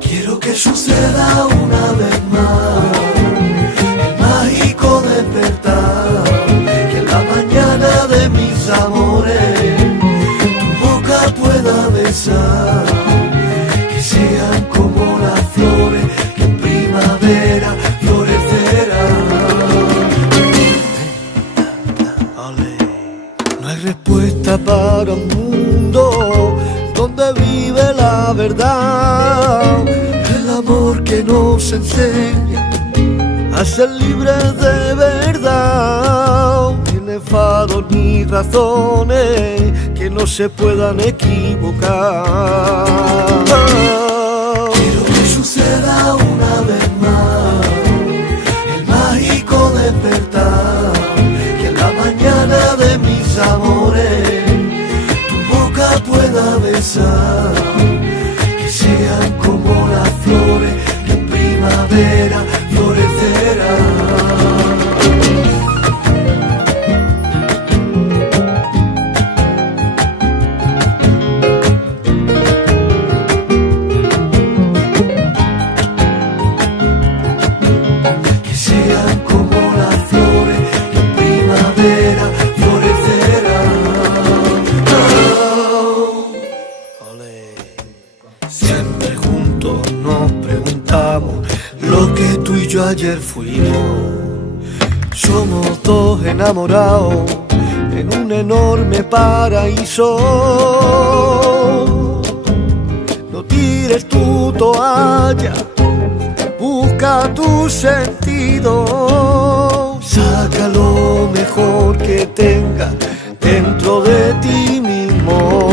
Quiero que suceda una vez más el mágico despertar, que en la mañana de mis amores tu boca pueda besar, que sean como las flores que en primavera florecerán. No hay respuesta para un mundo donde vive la verdad, el amor que nos enseña a ser libres de verdad. Ni enfados ni razones que no se puedan equivocar. Quiero que suceda una vez más el mágico despertar, que en la mañana de mis amores pueda besar, que sean como las flores que en primavera florecerán. Que sean como las flores que en primavera florecerán. Siempre juntos nos preguntamos lo que tú y yo ayer fuimos. Somos dos enamorados en un enorme paraíso. No tires tu toalla, busca tu sentido. Saca lo mejor que tenga dentro de ti mismo.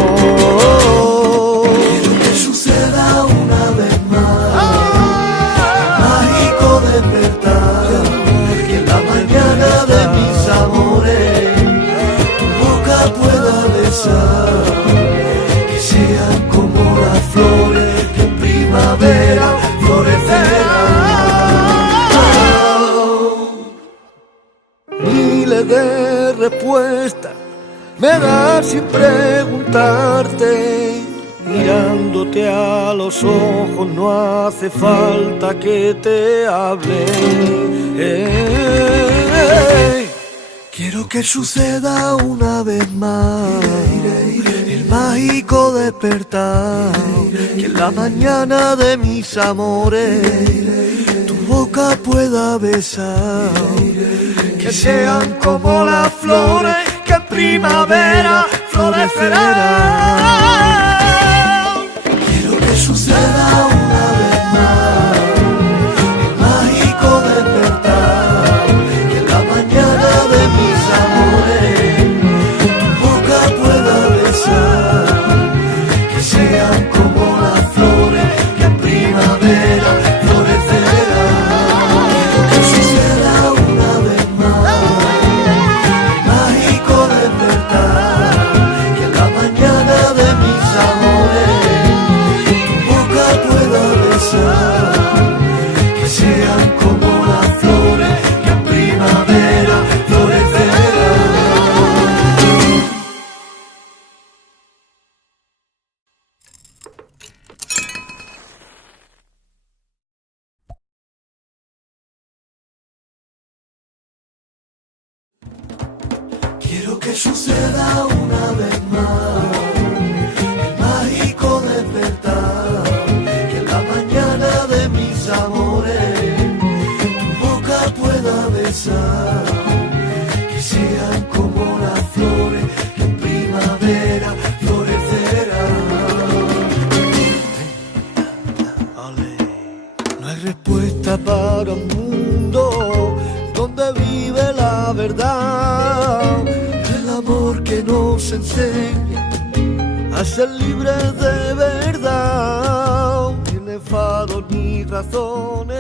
Que sean como las flores que en primavera florecerán. Miles de respuestas me das sin preguntarte. Mirándote a los ojos no hace falta que te hable. Quiero que suceda una vez más el mágico despertar, que en la mañana de mis amores tu boca pueda besar, que sean como las flores que en primavera florecerán. Quiero que suceda una vez más el mágico despertar, que en la mañana de mis amores tu boca pueda besar, que sean como las flores que en primavera florecerán. Quiero que suceda una vez más el mágico despertar, que en la mañana de mis amores tu boca pueda besar, que sean como las flores que en primavera florecerán. Quiero que suceda una vez más el mágico despertar, que en la mañana de mis amores tu boca pueda besar, que sean como las flores que en primavera florecerán. No hay respuesta para un mundo donde vive la verdad, el amor que nos enseña a ser libres de verdad. Ni enfados ni razones